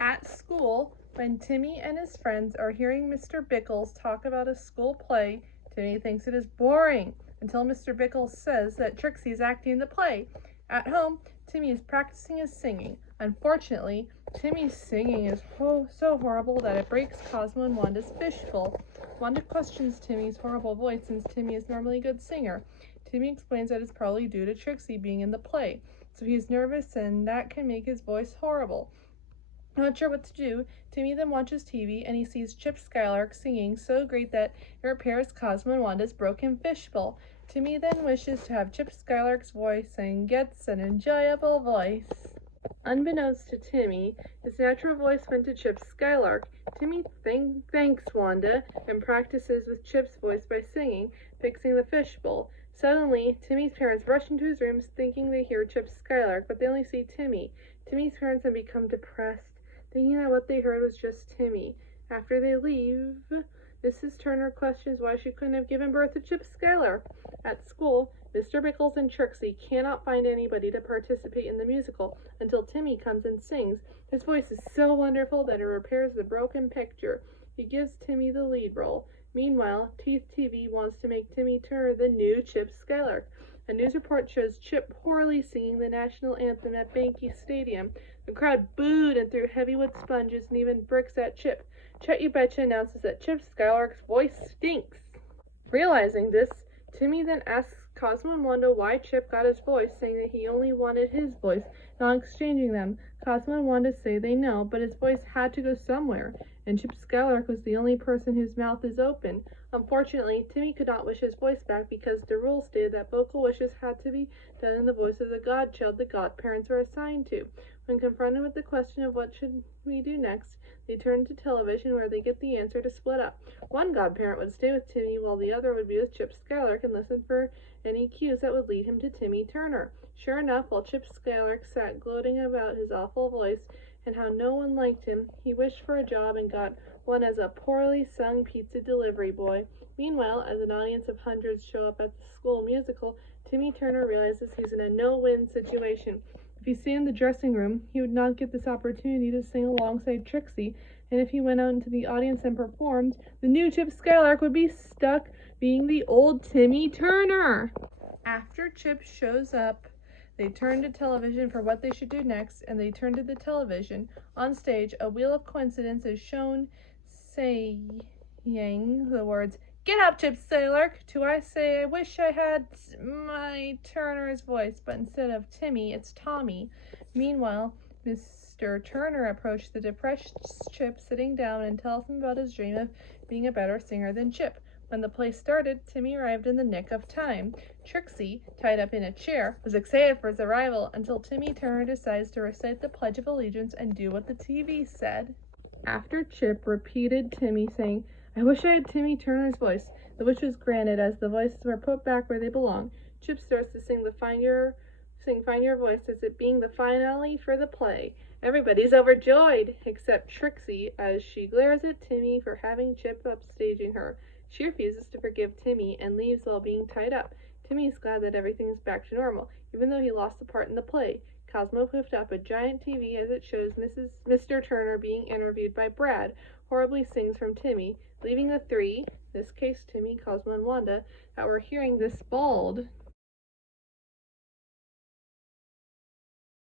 At school, when Timmy and his friends are hearing Mr. Bickles talk about a school play, Timmy thinks it is boring until Mr. Bickles says that Trixie is acting the play. At home, Timmy is practicing his singing. Unfortunately, Timmy's singing is so horrible that it breaks Cosmo and Wanda's fishbowl. Wanda questions Timmy's horrible voice since Timmy is normally a good singer. Timmy explains that it's probably due to Trixie being in the play, so he's nervous and that can make his voice horrible. Not sure what to do, Timmy then watches TV and he sees Chip Skylark singing so great that it repairs Cosmo and Wanda's broken fishbowl. Timmy then wishes to have Chip Skylark's voice and gets an enjoyable voice. Unbeknownst to Timmy, his natural voice went to Chip Skylark. Timmy thanks Wanda and practices with Chip's voice by singing, fixing the fishbowl. Suddenly, Timmy's parents rush into his room thinking they hear Chip Skylark, but they only see Timmy. Timmy's parents then become depressed, thinking that what they heard was just Timmy. After they leave, Mrs. Turner questions why she couldn't have given birth to Chip Skylark. At school, Mr. Bickles and Trixie cannot find anybody to participate in the musical until Timmy comes and sings. His voice is so wonderful that it repairs the broken picture. He gives Timmy the lead role. Meanwhile, Teeth TV wants to make Timmy Turner the new Chip Skylark. A news report shows Chip poorly singing the national anthem at Yankee Stadium. The crowd booed and threw heavy wood sponges and even bricks at Chip. Chet You Betcha announces that Chip Skylark's voice stinks. Realizing this, Timmy then asks Cosmo and Wanda why Chip got his voice, saying that he only wanted his voice, not exchanging them. Cosmo and Wanda say they know, but his voice had to go somewhere, and Chip Skylark was the only person whose mouth is open. Unfortunately, Timmy could not wish his voice back because the rule stated that vocal wishes had to be done in the voice of the godchild the godparents were assigned to. When confronted with the question of what should we do next, they turn to television where they get the answer to split up. One godparent would stay with Timmy while the other would be with Chip Skylark and listen for any cues that would lead him to Timmy Turner. Sure enough, while Chip Skylark sat gloating about his awful voice and how no one liked him, he wished for a job and got one as a poorly sung pizza delivery boy. Meanwhile, as an audience of hundreds show up at the school musical, Timmy Turner realizes he's in a no-win situation. If he stayed in the dressing room, he would not get this opportunity to sing alongside Trixie, and if he went out into the audience and performed, the new Chip Skylark would be stuck being the old Timmy Turner. After Chip shows up, they turn to television for what they should do next, and they turn to the television. On stage, a wheel of coincidence is shown saying the words, "Get up, Chip Skylark!" To I say, I wish I had my Turner's voice, but instead of Timmy, it's Tommy. Meanwhile, Mr. Turner approached the depressed Chip sitting down and tells him about his dream of being a better singer than Chip. When the play started, Timmy arrived in the nick of time. Trixie, tied up in a chair, was excited for his arrival until Timmy Turner decides to recite the Pledge of Allegiance and do what the TV said. After Chip repeated Timmy saying, "I wish I had Timmy Turner's voice," the wish was granted as the voices were put back where they belong. Chip starts to sing Find Your Voice as it being the finale for the play. Everybody's overjoyed, except Trixie, as she glares at Timmy for having Chip upstaging her. She refuses to forgive Timmy and leaves while being tied up. Timmy is glad that everything is back to normal, even though he lost the part in the play. Cosmo poofed up a giant TV as it shows Mr. Turner being interviewed by Brad, horribly sings from Timmy, leaving the three, in this case Timmy, Cosmo, and Wanda, that were hearing this bald.